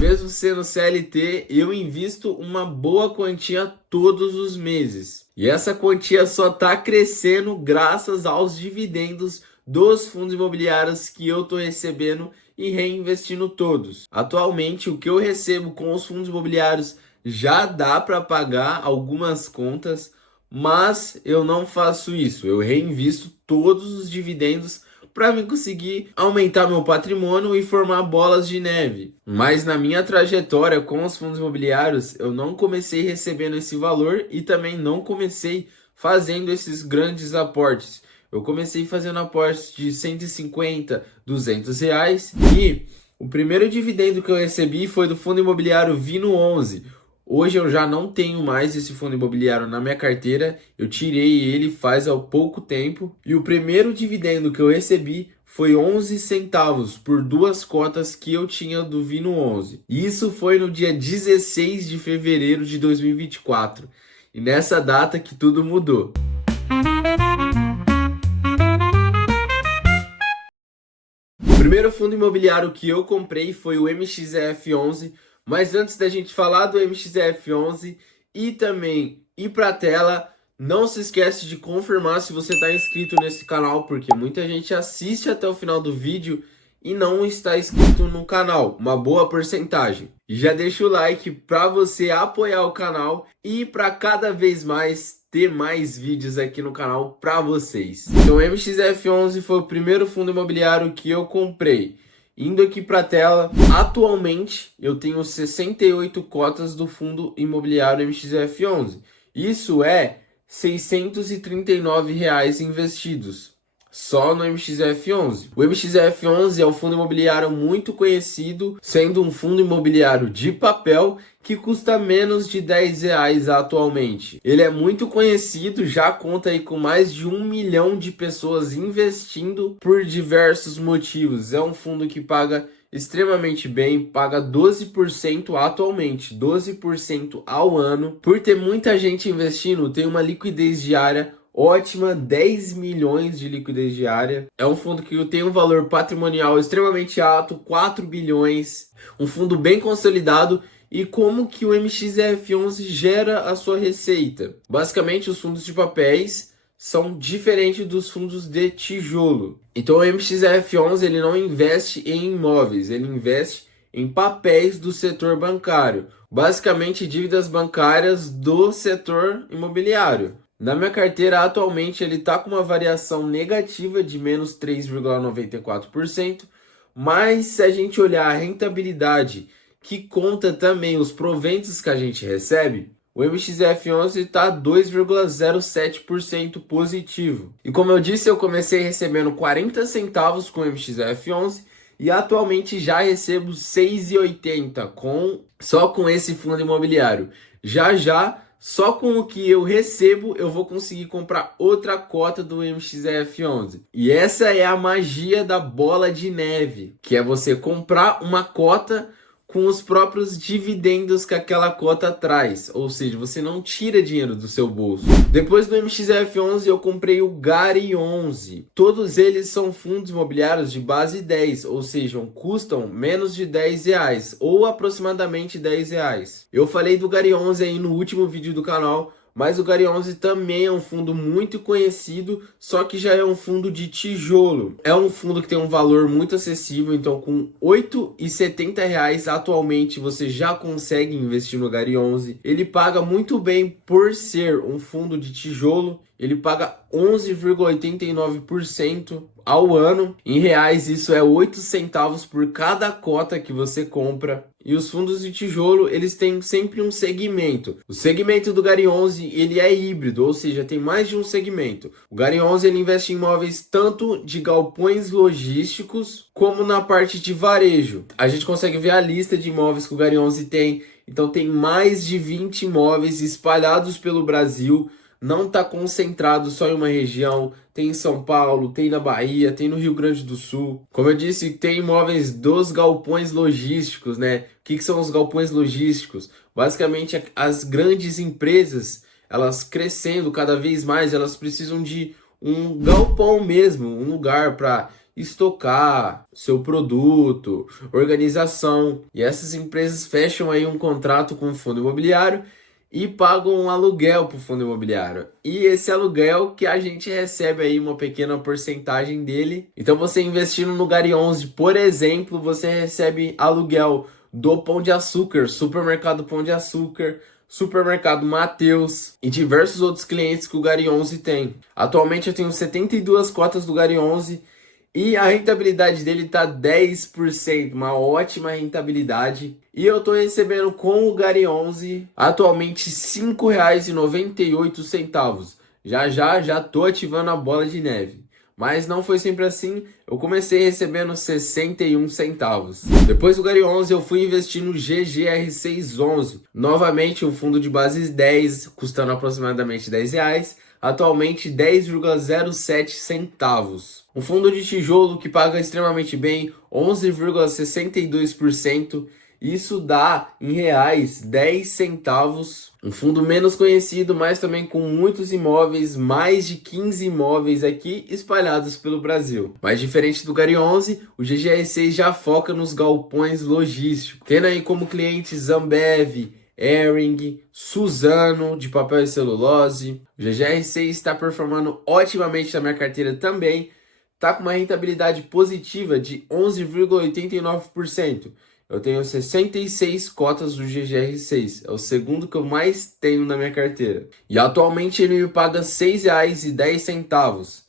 Mesmo sendo CLT, eu invisto uma boa quantia todos os meses. E essa quantia só está crescendo graças aos dividendos dos fundos imobiliários que eu estou recebendo e reinvestindo todos. Atualmente, o que eu recebo com os fundos imobiliários já dá para pagar algumas contas, mas eu não faço isso. Eu reinvisto todos os dividendos para mim conseguir aumentar meu patrimônio e formar bolas de neve. Mas na minha trajetória com os fundos imobiliários, eu não comecei recebendo esse valor e também não comecei fazendo esses grandes aportes. Eu comecei fazendo aportes de 150, 200 reais e o primeiro dividendo que eu recebi foi do fundo imobiliário Vino 11. Hoje eu já não tenho mais esse fundo imobiliário na minha carteira, eu tirei ele faz há pouco tempo e o primeiro dividendo que eu recebi foi 11 centavos por duas cotas que eu tinha do Vino 11. Isso foi no dia 16 de fevereiro de 2024 e nessa data que tudo mudou. O primeiro fundo imobiliário que eu comprei foi o MXF11. Mas antes da gente falar do MXF11 e também ir para a tela, não se esquece de confirmar se você está inscrito nesse canal, porque muita gente assiste até o final do vídeo e não está inscrito no canal, uma boa porcentagem. E já deixa o like para você apoiar o canal e para cada vez mais ter mais vídeos aqui no canal para vocês. Então o MXF11 foi o primeiro fundo imobiliário que eu comprei. Indo aqui para a tela, atualmente eu tenho 68 cotas do fundo imobiliário MXF11. Isso é R$ 639 investidos só no MXF11. O MXF11 é um fundo imobiliário muito conhecido, sendo um fundo imobiliário de papel que custa menos de R$ 10 atualmente. Ele é muito conhecido, já conta aí com mais de 1 milhão de pessoas investindo por diversos motivos. É um fundo que paga extremamente bem, paga 12% atualmente, 12% ao ano. Por ter muita gente investindo, tem uma liquidez diária ótima, 10 milhões de liquidez diária. É um fundo que tem um valor patrimonial extremamente alto, 4 bilhões. Um fundo bem consolidado. E como que o MXF11 gera a sua receita? Basicamente, os fundos de papéis são diferentes dos fundos de tijolo. Então, o MXF11 ele não investe em imóveis, ele investe em papéis do setor bancário. Basicamente, dívidas bancárias do setor imobiliário. Na minha carteira, atualmente, ele está com uma variação negativa de menos 3,94%, mas se a gente olhar a rentabilidade, que conta também os proventos que a gente recebe, o MXF11 está 2,07% positivo. E como eu disse, eu comecei recebendo 40 centavos com o MXF11 e atualmente já recebo 6,80 só com esse fundo imobiliário. Só com o que eu recebo, eu vou conseguir comprar outra cota do MXF11. E essa é a magia da bola de neve, que é você comprar uma cota com os próprios dividendos que aquela cota traz. Ou seja, você não tira dinheiro do seu bolso. Depois do MXF11, eu comprei o GARI 11. Todos eles são fundos imobiliários de base 10, ou seja, custam menos de R$ 10 ou aproximadamente R$ 10. Eu falei do GARI 11 aí no último vídeo do canal, mas o GARI 11 também é um fundo muito conhecido, só que já é um fundo de tijolo. É um fundo que tem um valor muito acessível, então com R$ 8,70 atualmente você já consegue investir no GARI 11. Ele paga muito bem por ser um fundo de tijolo, ele paga 11,89% ao ano. Em reais, isso é 8 centavos por cada cota que você compra. E os fundos de tijolo, eles têm sempre um segmento. O segmento do GARI 11, ele é híbrido, ou seja, tem mais de um segmento. O GARI 11, ele investe em imóveis tanto de galpões logísticos, como na parte de varejo. A gente consegue ver a lista de imóveis que o GARI 11 tem. Então tem mais de 20 imóveis espalhados pelo Brasil. Não está concentrado só em uma região, tem em São Paulo, tem na Bahia, tem no Rio Grande do Sul. Como eu disse, tem imóveis dos galpões logísticos, né? O que são os galpões logísticos? Basicamente, as grandes empresas, elas crescendo cada vez mais, elas precisam de um galpão mesmo, um lugar para estocar seu produto, organização. E essas empresas fecham aí um contrato com o fundo imobiliário e pagam um aluguel para o fundo imobiliário. E esse aluguel que a gente recebe aí uma pequena porcentagem dele. Então você investindo no Gari 11, por exemplo, você recebe aluguel do Pão de Açúcar, Supermercado Pão de Açúcar, Supermercado Mateus e diversos outros clientes que o Gari 11 tem. Atualmente eu tenho 72 cotas do Gari 11 e a rentabilidade dele tá 10%, uma ótima rentabilidade. E eu tô recebendo com o Gari 11 atualmente R$ 5,98. Já tô ativando a bola de neve. Mas não foi sempre assim, eu comecei recebendo 61 centavos. Depois do Gari 11 eu fui investir no GGR611, novamente um fundo de base 10, custando aproximadamente R$ 10, atualmente 10,07 centavos. Um fundo de tijolo que paga extremamente bem, 11,62%, isso dá em reais 10 centavos. Um fundo menos conhecido, mas também com muitos imóveis, mais de 15 imóveis aqui espalhados pelo Brasil. Mas diferente do Gari 11, o GGR6 já foca nos galpões logísticos, tendo aí como clientes Ambev, Hering, Suzano, de papel e celulose. O GGR6 está performando otimamente na minha carteira também, está com uma rentabilidade positiva de 11,89%. Eu tenho 66 cotas do GGR6, é o segundo que eu mais tenho na minha carteira. E atualmente ele me paga R$ 6,10,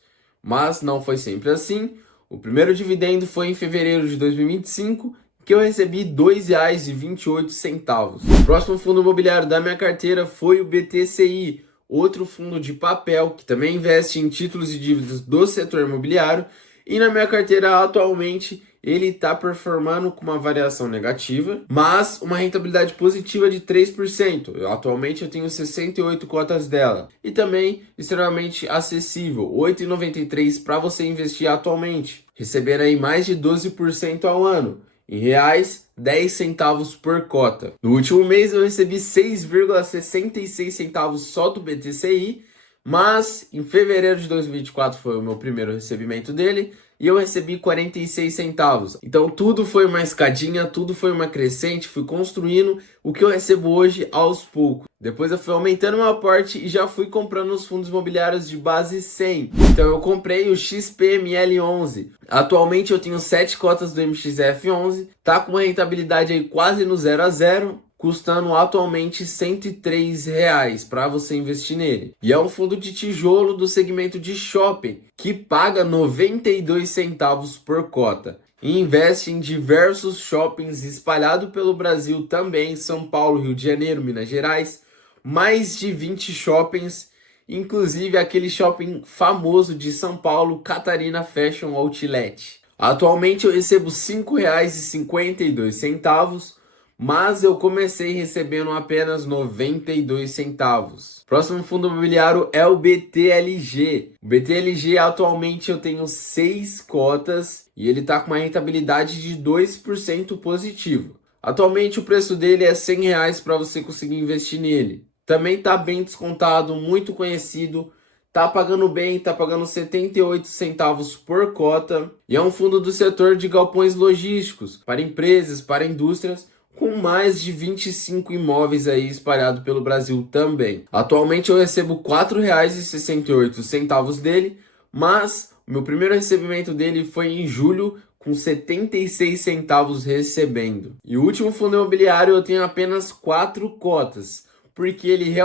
mas não foi sempre assim. O primeiro dividendo foi em fevereiro de 2025, que eu recebi R$ 2,28. O próximo fundo imobiliário da minha carteira foi o BTCI, outro fundo de papel que também investe em títulos e dívidas do setor imobiliário. E na minha carteira atualmente ele está performando com uma variação negativa, mas uma rentabilidade positiva de 3%. Atualmente eu tenho 68 cotas dela. E também extremamente acessível, R$ 8,93 para você investir atualmente, recebendo aí mais de 12% ao ano. Em reais, 10 centavos por cota. No último mês eu recebi 6,66 centavos só do BTCI, mas em fevereiro de 2024 foi o meu primeiro recebimento dele e eu recebi 46 centavos. Então tudo foi uma escadinha, tudo foi uma crescente, fui construindo o que eu recebo hoje aos poucos. Depois eu fui aumentando meu aporte e já fui comprando os fundos imobiliários de base 100. Então eu comprei o XPML11. Atualmente eu tenho 7 cotas do MXF11, tá com uma rentabilidade aí quase no 0 a 0. Custando atualmente R$ 103 para você investir nele. E é um fundo de tijolo do segmento de shopping, que paga 92 centavos por cota. E investe em diversos shoppings espalhados pelo Brasil também, São Paulo, Rio de Janeiro, Minas Gerais. Mais de 20 shoppings, inclusive aquele shopping famoso de São Paulo, Catarina Fashion Outlet. Atualmente eu recebo R$ 5,52, mas eu comecei recebendo apenas 92 centavos. Próximo fundo imobiliário é o BTLG. O BTLG atualmente eu tenho 6 cotas e ele está com uma rentabilidade de 2% positivo. Atualmente o preço dele é R$ 100 para você conseguir investir nele. Também está bem descontado, muito conhecido. Tá pagando bem, tá pagando 78 centavos por cota. E é um fundo do setor de galpões logísticos, para empresas, para indústrias, com mais de 25 imóveis aí espalhados pelo Brasil também. Atualmente eu recebo R$ 4,68 dele, mas o meu primeiro recebimento dele foi em julho, com 76 centavos recebendo. E o último fundo imobiliário eu tenho apenas 4 cotas, porque ele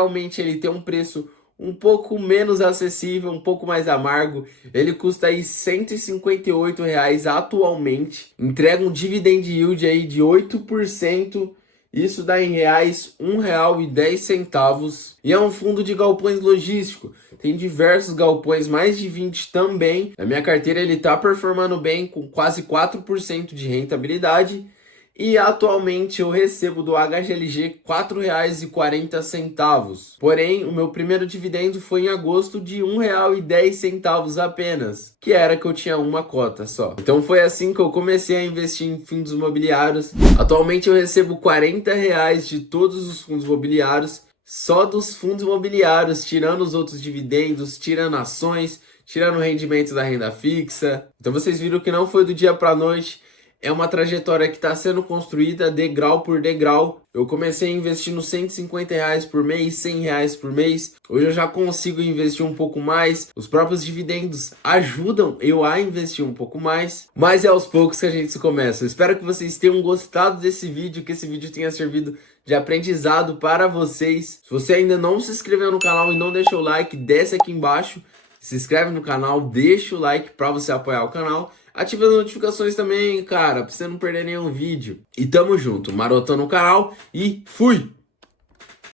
tem um preço um pouco menos acessível, um pouco mais amargo. Ele custa aí R$ 158 atualmente. Entrega um dividend yield aí de 8%. Isso dá em reais R$ 1,10. E é um fundo de galpões logístico. Tem diversos galpões, mais de 20 também. Na minha carteira ele está performando bem, com quase 4% de rentabilidade. E atualmente eu recebo do HGLG R$ 4,40. Porém, o meu primeiro dividendo foi em agosto de R$ 1,10 apenas, que era que eu tinha uma cota só. Então foi assim que eu comecei a investir em fundos imobiliários. Atualmente eu recebo R$ 40 de todos os fundos imobiliários, só dos fundos imobiliários, tirando os outros dividendos, tirando ações, tirando o rendimento da renda fixa. Então vocês viram que não foi do dia para a noite. É uma trajetória que está sendo construída degrau por degrau. Eu comecei investindo R$ 150 por mês, R$ 100 por mês. Hoje eu já consigo investir um pouco mais. Os próprios dividendos ajudam eu a investir um pouco mais. Mas é aos poucos que a gente começa. Eu espero que vocês tenham gostado desse vídeo, que esse vídeo tenha servido de aprendizado para vocês. Se você ainda não se inscreveu no canal e não deixou o like, desce aqui embaixo. Se inscreve no canal, deixa o like para você apoiar o canal. Ativa as notificações também, cara, pra você não perder nenhum vídeo. E tamo junto, marotando o canal e fui!